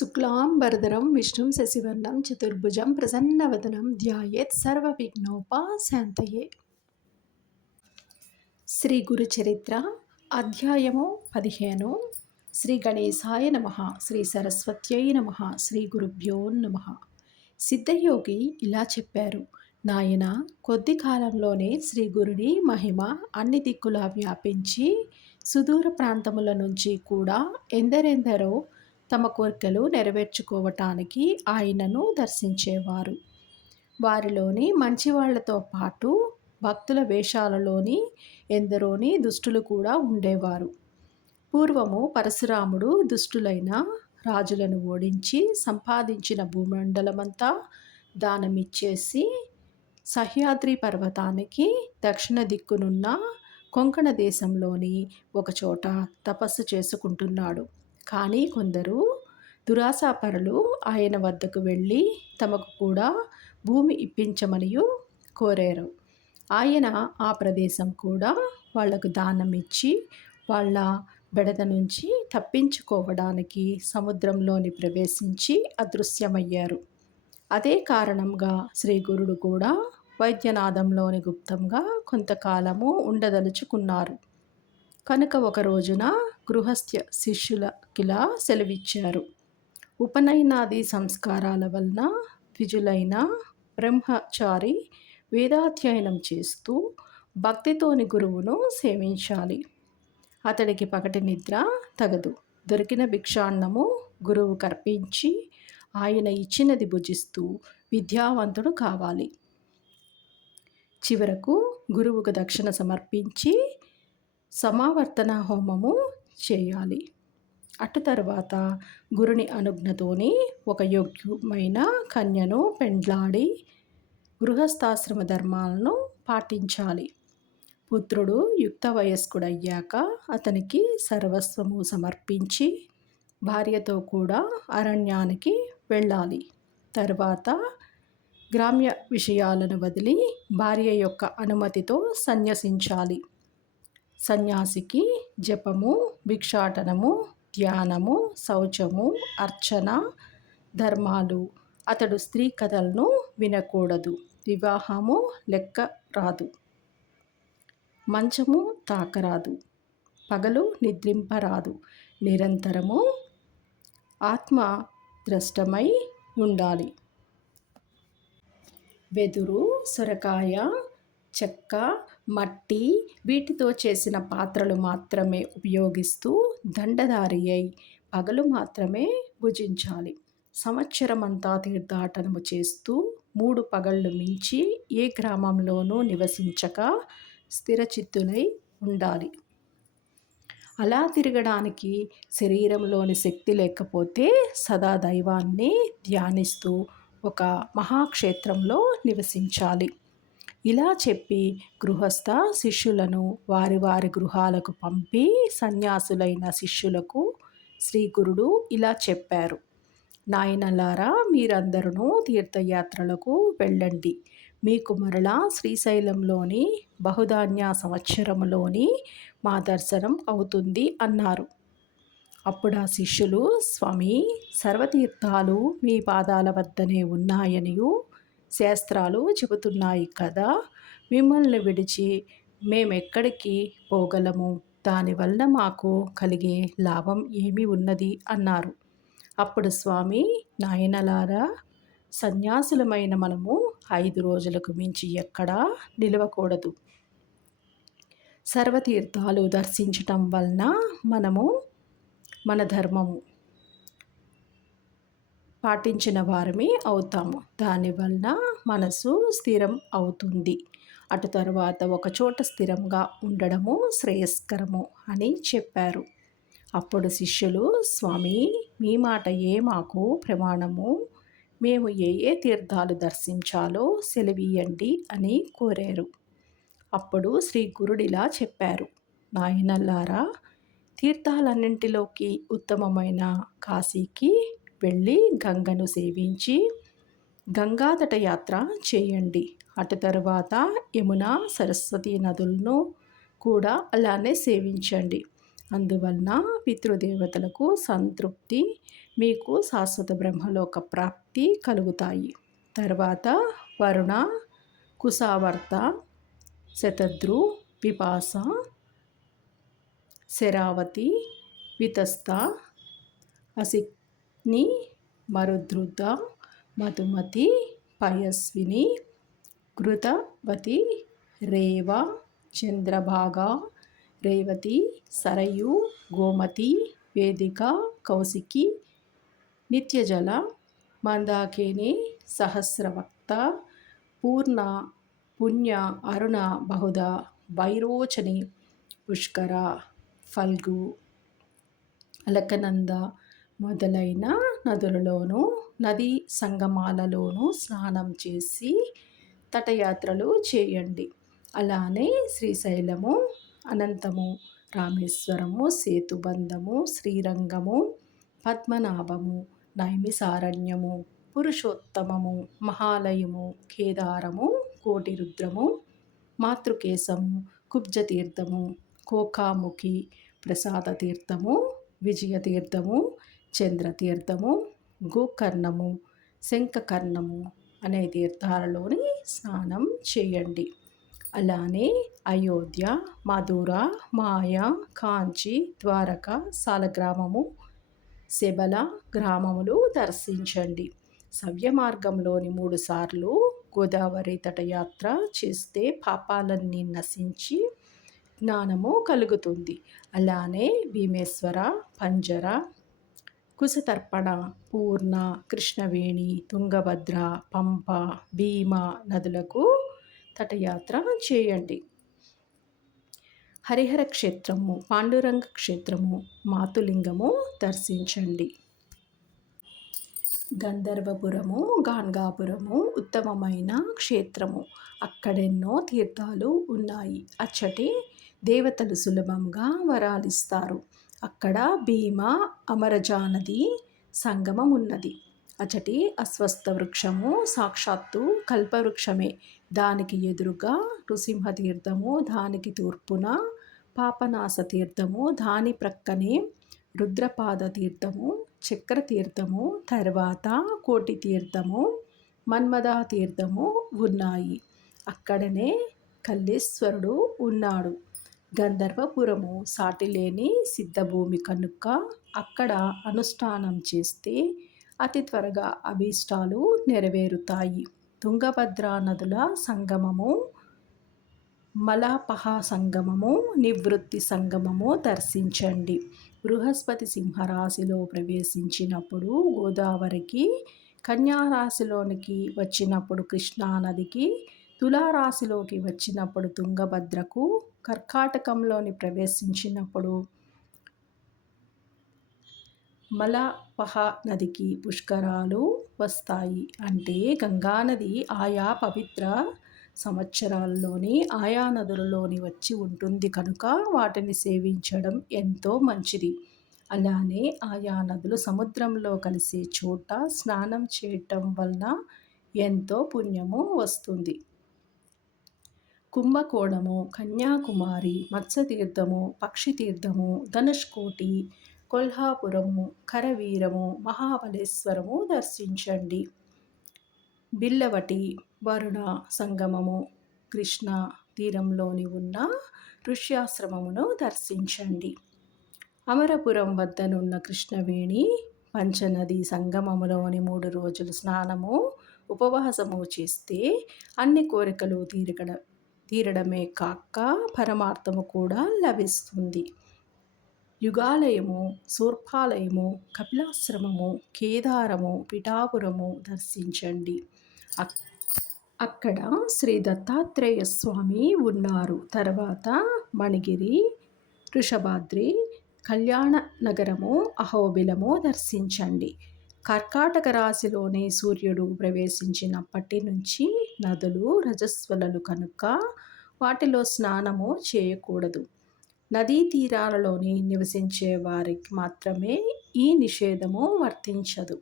శుక్లాంబరధరం విష్ణుం శశివర్ణం చతుర్భుజం ప్రసన్నవదనం ధ్యాయేత్ సర్వవిఘ్నోపాశాంతయే. శ్రీ గురు చరిత్ర అధ్యాయము పదిహేను. శ్రీ గణేశాయ నమ. శ్రీ సరస్వత్యై నమ. శ్రీ గురుభ్యో నమ. సిద్ధయోగి ఇలా చెప్పారు. నాయన కొద్ది కాలంలోనే శ్రీ గురుని మహిమ అన్ని దిక్కులా వ్యాపించి సుదూర ప్రాంతముల నుంచి కూడా ఎందరెందరో తమ కోరికలు నెరవేర్చుకోవటానికి ఆయనను దర్శించేవారు. వారిలోని మంచివాళ్ళతో పాటు భక్తుల వేషాలలోని ఎందరోని దుష్టులు కూడా ఉండేవారు. పూర్వము పరశురాముడు దుష్టులైన రాజులను ఓడించి సంపాదించిన భూమండలమంతా దానమిచ్చేసి సహ్యాద్రి పర్వతానికి దక్షిణ దిక్కునున్న కొంకణ దేశంలోని ఒకచోట తపస్సు చేసుకుంటున్నాడు. కానీ కొందరు దురాశాపరులు ఆయన వద్దకు వెళ్ళి తమకు కూడా భూమి ఇప్పించమనియు కోరారు. ఆయన ఆ ప్రదేశం కూడా వాళ్ళకు దానం ఇచ్చి వాళ్ళ బెడద నుంచి తప్పించుకోవడానికి సముద్రంలోని ప్రవేశించి అదృశ్యమయ్యారు. అదే కారణంగా శ్రీ గురుడు కూడా వైద్యనాథంలోని గుప్తంగా కొంతకాలము ఉండదలుచుకున్నారు. కనుక ఒక రోజున గృహస్థ్య శిష్యులకిలా సెలవిచ్చారు. ఉపనయనాది సంస్కారాల వలన విజులైన బ్రహ్మచారి వేదాధ్యయనం చేస్తూ భక్తితోని గురువును సేవించాలి. అతడికి పగటి నిద్ర తగదు. దొరికిన భిక్షాన్నము గురువు కర్పించి ఆయన ఇచ్చినది భుజిస్తూ విద్యావంతుడు కావాలి. చివరకు గురువుకు దక్షిణ సమర్పించి సమావర్తన హోమము చేయాలి. అటు తర్వాత గురుని అనుజ్ఞతోని ఒక యోగ్యమైన కన్యను పెండ్లాడి గృహస్థాశ్రమ ధర్మాలను పాటించాలి. పుత్రుడు యుక్త వయస్కుడయ్యాక అతనికి సర్వస్వము సమర్పించి భార్యతో కూడా అరణ్యానికి వెళ్ళాలి. తర్వాత గ్రామ్య విషయాలను వదిలి భార్య యొక్క అనుమతితో సన్యసించాలి. సన్యాసికి జపము భిక్షాటనము ధ్యానము శౌచము అర్చన ధర్మాలు. అతడు స్త్రీ కథలను వినకూడదు. వివాహము లెక్క రాదు. మంచము తాకరాదు. పగలు నిద్రింపరాదు. నిరంతరము ఆత్మ ద్రష్టమై ఉండాలి. వెదురు సొరకాయ చెక్క మట్టి వీటితో చేసిన పాత్రలు మాత్రమే ఉపయోగిస్తూ దండధారి అయి పగలు మాత్రమే భుజించాలి. సంవత్సరం అంతా తీర్థాటనము చేస్తూ మూడు పగళ్ళు మించి ఏ గ్రామంలోనూ నివసించక స్థిరచిత్తులై ఉండాలి. అలా తిరగడానికి శరీరంలోని శక్తి లేకపోతే సదా దైవాన్ని ధ్యానిస్తూ ఒక మహాక్షేత్రంలో నివసించాలి. ఇలా చెప్పి గృహస్థ శిష్యులను వారి వారి గృహాలకు పంపి సన్యాసులైన శిష్యులకు శ్రీ గురుడు ఇలా చెప్పారు. నాయనలారా మీరందరూ తీర్థయాత్రలకు వెళ్ళండి. మీకు మరలా శ్రీశైలంలోని బహుధాన్య సంవత్సరంలోని మా దర్శనం అవుతుంది అన్నారు. అప్పుడు ఆ శిష్యులు స్వామి సర్వతీర్థాలు మీ పాదాల వద్దనే ఉన్నాయనియు శాస్త్రాలు చెబుతున్నాయి కదా. మిమ్మల్ని విడిచి మేమెక్కడికి పోగలము? దానివల్ల మాకు కలిగే లాభం ఏమి ఉన్నది? అన్నారు. అప్పుడు స్వామి నాయనలారా సన్యాసులమైన మనము ఐదు రోజులకు మించి ఎక్కడా నిలవకూడదు. సర్వతీర్థాలు దర్శించటం వలన మనము మన ధర్మము పాటించిన వారమే అవుతాము. దానివల్ల మనసు స్థిరం అవుతుంది. అటు తర్వాత ఒక చోట స్థిరంగా ఉండడము శ్రేయస్కరము అని చెప్పారు. అప్పుడు శిష్యులు స్వామి మీ మాట ఏ మాకు ప్రమాణము? మేము ఏ ఏ తీర్థాలు దర్శించాలో సెలవీయండి అని కోరారు. అప్పుడు శ్రీ గురుడిలా చెప్పారు నాయనల్లారా తీర్థాలన్నింటిలోకి ఉత్తమమైన కాశీకి వెళ్ళి గంగను సేవించి గంగాతట యాత్ర చేయండి. అటు తర్వాత యమున సరస్వతి నదులను కూడా అలానే సేవించండి. అందువలన పితృదేవతలకు సంతృప్తి మీకు శాశ్వత బ్రహ్మలోక ప్రాప్తి కలుగుతాయి. తర్వాత వరుణ కుసావర్త శతద్రు విపాస శరావతి వితస్త ని మరుద్రుత మధుమతి పయస్విని కృతవతి రేవ చంద్రభాగ రేవతి సరయు గోమతి వేదిక కౌశికి నిత్యజల మందాకేని సహస్రవక్త పూర్ణ పుణ్య అరుణ బహుద వైరోచని పుష్కర ఫల్గు అలకనంద మొదలైన నదులలోనూ నదీ సంగమాలలోనూ స్నానం చేసి తటయాత్రలు చేయండి. అలానే శ్రీశైలము అనంతము రామేశ్వరము సేతుబంధము శ్రీరంగము పద్మనాభము నైమిసారణ్యము పురుషోత్తమము మహాలయము కేదారము కోటిరుద్రము మాతృకేశము కుబ్జతీర్థము కోకాముఖి ప్రసాద తీర్థము విజయతీర్థము చంద్రతీర్థము గోకర్ణము శంఖకర్ణము అనే తీర్థాలలోని స్నానం చేయండి. అలానే అయోధ్య మధుర మాయా కాంచి ద్వారక సాలగ్రామము శబల గ్రామములు దర్శించండి. సవ్య మార్గంలోని మూడుసార్లు గోదావరి తటయాత్ర చేస్తే పాపాలన్నీ నశించి జ్ఞానము కలుగుతుంది. అలానే భీమేశ్వర పంజర కుశతర్పణ పూర్ణ కృష్ణవేణి తుంగభద్ర పంప భీమ నదులకు తటయాత్ర చేయండి. హరిహర క్షేత్రము పాండురంగ క్షేత్రము మాతులింగము దర్శించండి. గంధర్వపురము గాన్గాపురము ఉత్తమమైన క్షేత్రము. అక్కడెన్నో తీర్థాలు ఉన్నాయి. అచ్చటి దేవతలు సులభంగా వరాలిస్తారు. అక్కడ భీమ అమరజానది సంగమం ఉన్నది అచటి అస్వస్థ వృక్షము సాక్షాత్తు కల్పవృక్షమే. దానికి ఎదురుగా నృసింహ తీర్థము దానికి తూర్పున పాపనాశ తీర్థము దాని ప్రక్కనే రుద్రపాద తీర్థము చక్ర తీర్థము తర్వాత కోటి తీర్థము మన్మదా తీర్థము ఉన్నాయి. అక్కడనే కల్లేశ్వరుడు ఉన్నాడు. గంధర్వపురము సాటిలేని సిద్ధభూమి కనుక అక్కడ అనుష్ఠానం చేస్తే అతి త్వరగా అభీష్టాలు నెరవేరుతాయి. తుంగభద్రా నదుల సంగమము మలాపహ సంగమము నివృత్తి సంగమము దర్శించండి. బృహస్పతి సింహరాశిలో ప్రవేశించినప్పుడు గోదావరికి కన్యారాశిలోనికి వచ్చినప్పుడు కృష్ణానదికి తులారాశిలోకి వచ్చినప్పుడు తుంగభద్రకు కర్కాటకంలోని ప్రవేశించినప్పుడు మలపహ నదికి పుష్కరాలు వస్తాయి. అంటే గంగానది ఆయా పవిత్ర సంవత్సరాల్లోని ఆయా నదులలోని వచ్చి ఉంటుంది కనుక వాటిని సేవించడం ఎంతో మంచిది. అలానే ఆయా నదులు సముద్రంలో కలిసే చోట స్నానం చేయటం వలన ఎంతో పుణ్యము వస్తుంది. కుంభకోణము కన్యాకుమారి మత్స్యతీర్థము పక్షితీర్థము ధనుష్కోటి కొల్హాపురము కరవీరము మహాబలేశ్వరము దర్శించండి. బిల్లవటి వరుణ సంగమము కృష్ణ తీరంలోని ఉన్న ఋష్యాశ్రమమును దర్శించండి. అమరపురం వద్దనున్న కృష్ణవేణి పంచనది సంగమములోని మూడు రోజులు స్నానము ఉపవాసము చేస్తే అన్ని కోరికలు తీరగడ తీరడమే కాక పరమార్థము కూడా లభిస్తుంది. యుగాలయము సూర్పాలయము కపిలాశ్రమము కేదారము పిఠాపురము దర్శించండి. అక్కడ శ్రీ దత్తాత్రేయ స్వామి ఉన్నారు. తర్వాత మణిగిరి వృషభాద్రి కళ్యాణ నగరము అహోబిలము దర్శించండి. కర్కాటక రాశిలోనే సూర్యుడు ప్రవేశించినప్పటి నుంచి నదులు రజస్వలలు కనుక వాటిలో స్నానము చేయకూడదు. నదీ తీరాలలోని నివసించే వారికి మాత్రమే ఈ నిషేధము వర్తించదు.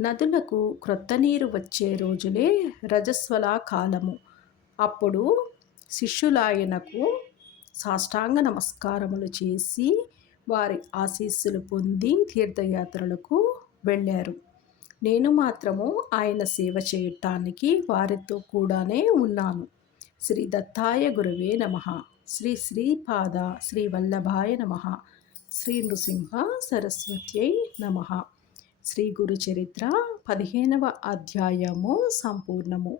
నదులకు క్రొత్త నీరు వచ్చే రోజులే రజస్వల కాలము. అప్పుడు శిష్యులాయనకు సాష్టాంగ నమస్కారములు చేసి వారి ఆశీస్సులు పొంది తీర్థయాత్రలకు వెళ్ళారు. నేను మాత్రము ఆయన సేవ చేయటానికి వారితో కూడానే ఉన్నాను. శ్రీ దత్తాయ గురువే నమ. శ్రీ శ్రీపాద శ్రీ వల్లభాయ నమ. శ్రీ నృసింహ సరస్వత్యై నమ. శ్రీ గురు చరిత్ర పదిహేనవ అధ్యాయము సంపూర్ణము.